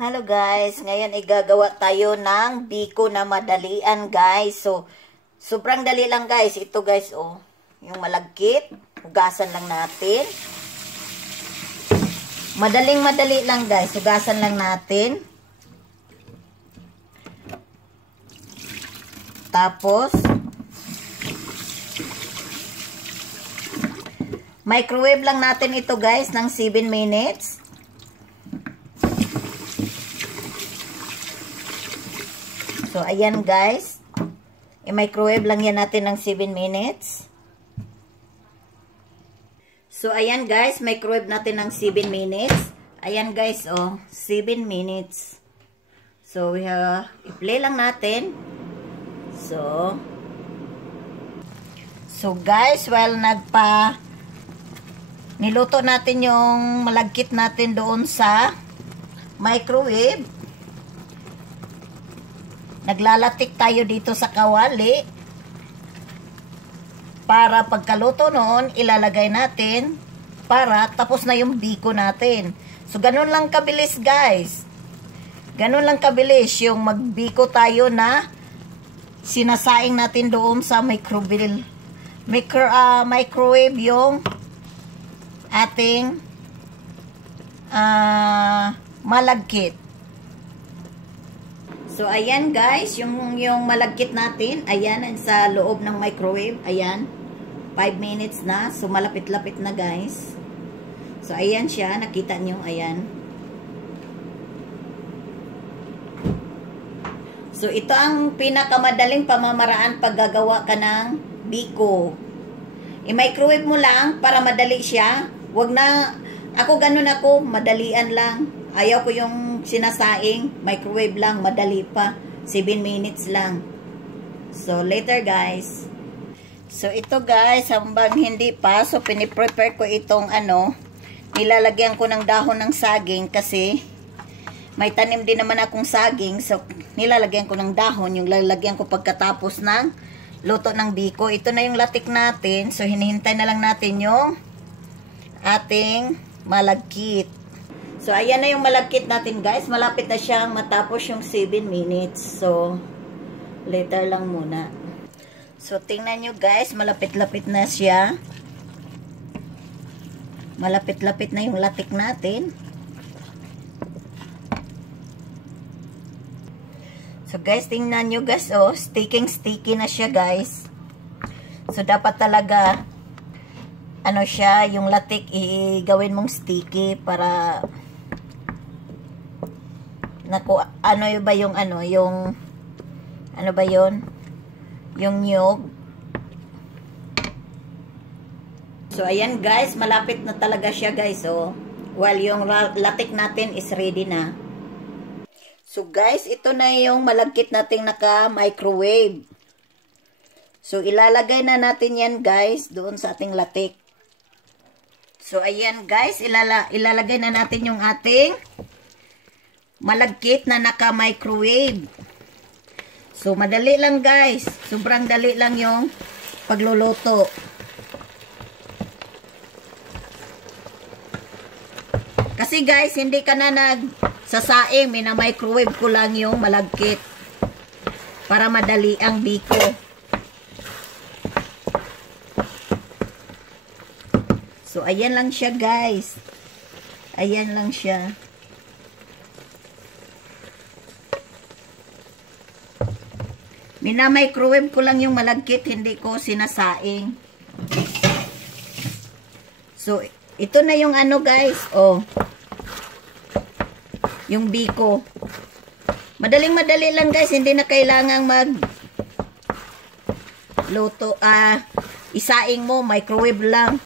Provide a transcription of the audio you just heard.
Hello guys, ngayon igagawa tayo ng biko na madalian guys. So, sobrang dali lang guys. Ito guys, oh, yung malagkit. Hugasan lang natin. Madali lang guys. Hugasan lang natin. Tapos, microwave lang natin ito guys ng 7 minutes. So, ayan guys. I-microwave lang yan natin ng 7 minutes. So, ayan guys. Microwave natin ng 7 minutes. Ayan guys, oh. 7 minutes. So, i-play lang natin. So guys, while niluto natin yung malagkit natin doon sa microwave, naglalatik tayo dito sa kawali para pagkaluto noon, ilalagay natin para tapos na yung biko natin. So, ganun lang kabilis guys. Ganun lang kabilis yung magbiko tayo na sinasaing natin doon sa microwave yung ating malagkit. So, ayan guys, yung malagkit natin, ayan, sa loob ng microwave, ayan, 5 minutes na. So, malapit-lapit na guys. So, ayan siya, nakita nyo, ayan. So, ito ang pinakamadaling pamamaraan pag gagawa ka ng biko. I-microwave mo lang para madali siya. Wag na, ganun ako, madalian lang. Ayaw ko yung sinasaing, microwave lang, madali pa. 7 minutes lang. So, later guys. So, ito guys, hambang hindi pa, so piniprepare ko itong nilalagyan ko ng dahon ng saging kasi may tanim din naman akong saging. So, nilalagyan ko ng dahon. Yung lalagyan ko pagkatapos ng luto ng biko. Ito na yung latik natin. So, hinihintay na lang natin yung ating malagkit. So, ayan na yung malagkit natin guys. Malapit na siyang matapos yung 7 minutes. So, later lang muna. So, tingnan nyo guys. Malapit-lapit na siya. Malapit-lapit na yung latik natin. So guys, tingnan nyo guys, oh, sticky na siya guys. So dapat talaga, siya, yung latik, gawin mong sticky para, yung nyug. So ayan guys, malapit na talaga siya guys, oh. While yung latik natin is ready na. So guys, ito na yung malagkit nating naka-microwave. So ilalagay na natin yan guys doon sa ating latik. So ayan guys, ilalagay na natin yung ating malagkit na naka-microwave. So madali lang guys, sobrang dali lang yung pagluluto. Kasi guys, hindi ka na nagsasaing, mina-microwave ko lang yung malagkit para madali ang biko. So, ayan lang siya guys. Ayan lang siya. Mina-microwave ko lang yung malagkit, hindi ko sinasaing. So, ito na yung guys, oh. Yung biko. Madaling-madali lang guys, hindi na kailangang luto, isaing mo, microwave lang.